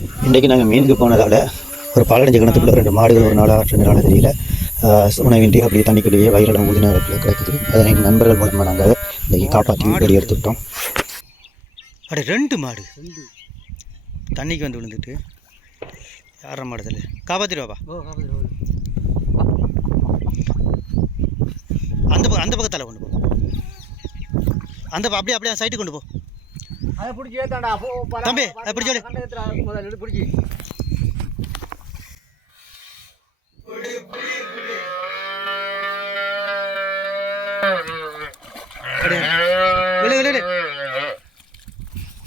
இன்றைக்கு நாங்கள் மீனுக்கு போனதால் ஒரு பாலடைஞ்ச கிணத்துக்குள்ள 2 மாடுகள் ஒரு நாளாக 2 நாளாக தெரியல உணவின்றி அப்படியே தண்ணிக்குள்ளேயே வயிறெல்லாம் ஊதின கிடக்குது. அதை எங்கள் நண்பர்கள் மூலமாக நாங்கள் இன்றைக்கி காப்பாற்றி வெளியே எடுத்துக்கிட்டோம். அப்படி 2 மாடு தண்ணிக்கு வந்து விழுந்துட்டு யார மாடுதல் காப்பாற்றிடுவாப்பா. அந்த பக்கத்தால் கொண்டு போ, அப்படியே அப்படியே சைட்டு கொண்டு போ தம்பி. அதை பிடிச்சி பிடிச்சி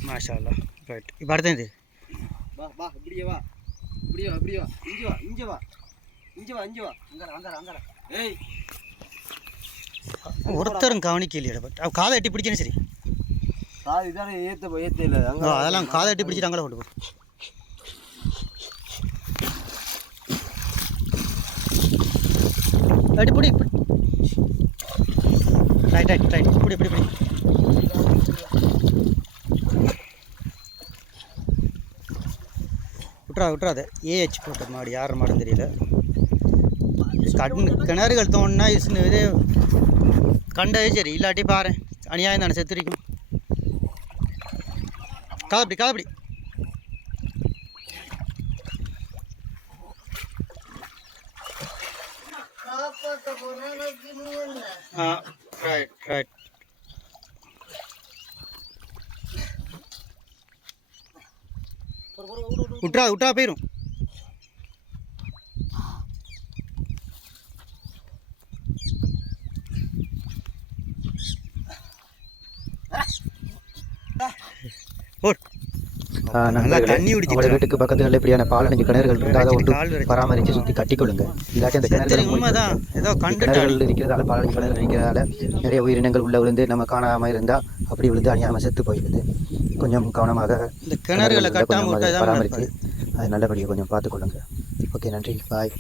மாஷா அல்லாஹ். ரைட், இப்போ அடுத்தது வா வா இப்படியே வா இப்படியே வா இப்படியே வா இங்கே வா இங்கே வா இங்கே வா இங்கே வா அங்கே ஏய் ஒருத்தரும் கவனிக்கலையே. பட் அவ காதை எட்டி பிடிச்சேன்னு சரி. காது இதானே ஏற்ற இல்லை அங்கே அதெல்லாம் காதை எட்டி பிடிச்சிட்டு அங்கே கொண்டு போ. அடி பிடி ரைட் ரைட் ரைட் பிடி பிடி பிடி. விட்றாது ஏஹெச் போட்ட மாடு யார் மாடுன்னு தெரியல. கிணறுகள் தோணுன்னா இது கண்டது சரி, இல்லாட்டி பாரு அநியாயம் தானே செத்துரிக்கும். காதப்படி ரைட் ரைட். விட்றா போயிடும். உங்களோட வீட்டுக்கு பக்கத்துல இப்படியான பாலடைஞ்ச கிணறுகள் இருந்தால் ஒன்று பராமரித்து சுற்றி கட்டிக்கொள்ளுங்க. இல்லாட்டி அந்த கிணறுகள் இருக்கிறதால பாலடைஞ்ச கிணறு இருக்கிறதால நிறைய உயிரினங்கள் உள்ள விழுந்து நம்ம காணாமல் இருந்தால் அப்படி விழுந்து அணியாமல் செத்து போயிடுது. கொஞ்சம் கவனமாக இந்த கிணறுகளை பராமரித்து அது நல்லபடியாக கொஞ்சம் பார்த்துக்கொள்ளுங்க. ஓகே, நன்றி, பாய்.